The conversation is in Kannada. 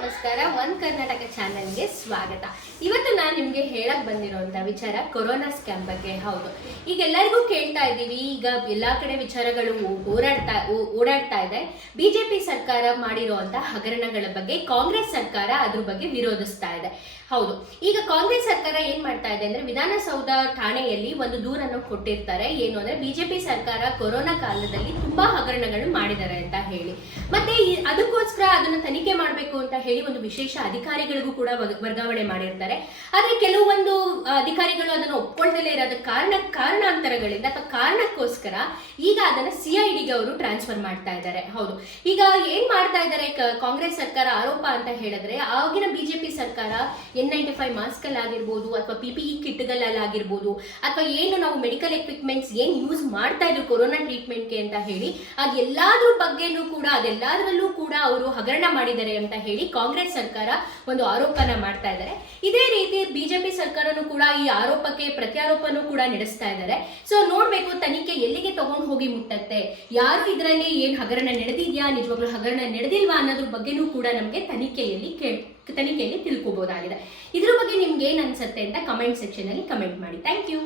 ನಮಸ್ಕಾರ. ಒನ್ ಕರ್ನಾಟಕ ಚಾನೆಲ್ಗೆ ಸ್ವಾಗತ. ಇವತ್ತು ನಾನು ನಿಮಗೆ ಹೇಳಕ್ ಬಂದಿರೋಂಥ ವಿಚಾರ ಕೊರೋನಾ ಸ್ಕ್ಯಾಮ್ ಬಗ್ಗೆ. ಹೌದು. ಈಗ ಎಲ್ಲರಿಗೂ ಕೇಳ್ತಾ ಇದ್ದೀವಿ. ಈಗ ಎಲ್ಲಾ ಕಡೆ ವಿಚಾರಗಳು ಓಡಾಡ್ತಾ ಓಡಾಡ್ತಾ ಇದೆ. ಬಿಜೆಪಿ ಸರ್ಕಾರ ಮಾಡಿರುವಂತ ಹಗರಣಗಳ ಬಗ್ಗೆ ಕಾಂಗ್ರೆಸ್ ಸರ್ಕಾರ ಅದ್ರ ಬಗ್ಗೆ ವಿರೋಧಿಸ್ತಾ ಇದೆ. ಹೌದು. ಈಗ ಕಾಂಗ್ರೆಸ್ ಸರ್ಕಾರ ಏನ್ ಮಾಡ್ತಾ ಇದೆ ಅಂದ್ರೆ ವಿಧಾನಸೌಧ ಠಾಣೆಯಲ್ಲಿ ಒಂದು ದೂರನ್ನು ಕೊಟ್ಟಿರ್ತಾರೆ. ಏನು ಅಂದ್ರೆ ಬಿಜೆಪಿ ಸರ್ಕಾರ ಕೊರೋನಾ ಕಾಲದಲ್ಲಿ ತುಂಬಾ ಹಗರಣಗಳು ಮಾಡಿದ್ದಾರೆ ಅಂತ ಹೇಳಿ. ಮತ್ತೆ ಅದಕ್ಕೋಸ್ಕರ ಅದನ್ನ ತನಿಖೆ ಮಾಡಬೇಕು ಅಂತ ಹೇಳಿ ಒಂದು ವಿಶೇಷ ಅಧಿಕಾರಿಗಳಿಗೂ ಕೂಡ ವರ್ಗಾವಣೆ ಮಾಡಿರ್ತಾರೆ. ಆದ್ರೆ ಕೆಲವೊಂದು ಅಧಿಕಾರಿಗಳು ಅದನ್ನು ಒಪ್ಕೊಳ್ದಲೇ ಇರೋದ ಕಾರಣ, ಕಾರಣಾಂತರಗಳಿಂದ ಅಥವಾ ಕಾರಣಕ್ಕೋಸ್ಕರ ಈಗ ಅದನ್ನ ಸಿಐಡಿಗೆ ಅವರು ಟ್ರಾನ್ಸ್ಫರ್ ಮಾಡ್ತಾ ಇದ್ದಾರೆ. ಹೌದು. ಈಗ ಏನ್ ಮಾಡ್ತಾ ಇದ್ದಾರೆ ಕಾಂಗ್ರೆಸ್ ಸರ್ಕಾರ ಆರೋಪ ಅಂತ ಹೇಳಿದ್ರೆ, ಆಗಿನ ಬಿಜೆಪಿ ಸರ್ಕಾರ ಎನ್ ನೈಂಟಿ ಫೈವ್ ಮಾಸ್ಕ್ ಆಗಿರ್ಬೋದು ಅಥವಾ ಪಿಪಿಇ ಇ ಕಿಟ್ಗಳಲ್ಲಾಗಿರ್ಬೋದು ಅಥವಾ ಏನು ನಾವು ಮೆಡಿಕಲ್ ಎಕ್ವಿಪ್ಮೆಂಟ್ಸ್ ಏನ್ ಯೂಸ್ ಮಾಡ್ತಾ ಇದ್ರು ಕೊರೋನಾ ಟ್ರೀಟ್ಮೆಂಟ್ಗೆ ಅಂತ ಹೇಳಿ ಅದೆಲ್ಲದ್ರ ಬಗ್ಗೆನೂ ಕೂಡ, ಅದೆಲ್ಲದರಲ್ಲೂ ಕೂಡ ಅವರು ಹಗರಣ ಮಾಡಿದ್ದಾರೆ ಅಂತ ಹೇಳಿ ಕಾಂಗ್ರೆಸ್ ಸರ್ಕಾರ ಒಂದು ಆರೋಪನ ಮಾಡ್ತಾ ಇದ್ದಾರೆ. ಇದೇ ರೀತಿ ಬಿಜೆಪಿ ಸರ್ಕಾರನೂ ಕೂಡ ಈ ಆರೋಪಕ್ಕೆ ಪ್ರತ್ಯಾರೋಪನೂ ಕೂಡ ನಡೆಸ್ತಾ ಇದ್ದಾರೆ. ಸೊ ನೋಡ್ಬೇಕು ತನಿಖೆ ಎಲ್ಲಿಗೆ ತಗೊಂಡು ಹೋಗಿ ಮುಟ್ಟತ್ತೆ? ಯಾರು ಇದರಲ್ಲಿ ಏನ್ ಹಗರಣ ನಡೆದಿದ್ಯಾ? ನಿಜವಾಗ್ಲೂ ಹಗರಣ ನಡೆದಿಲ್ವಾ ಅನ್ನೋದ್ರ ಬಗ್ಗೆನೂ ಕೂಡ ನಮಗೆ ತನಿಖೆಯಲ್ಲಿ ಕೇಳ್, ತನಿಖೆಯಲ್ಲಿ ತಿಳ್ಕೊಬೋದಾಗಿದೆ. ಇದ್ರ ಬಗ್ಗೆ ನಿಮ್ಗೆ ಏನ್ ಅನ್ಸುತ್ತೆ ಅಂತ ಕಮೆಂಟ್ ಸೆಕ್ಷನ್ ಅಲ್ಲಿ ಕಮೆಂಟ್ ಮಾಡಿ. Thank you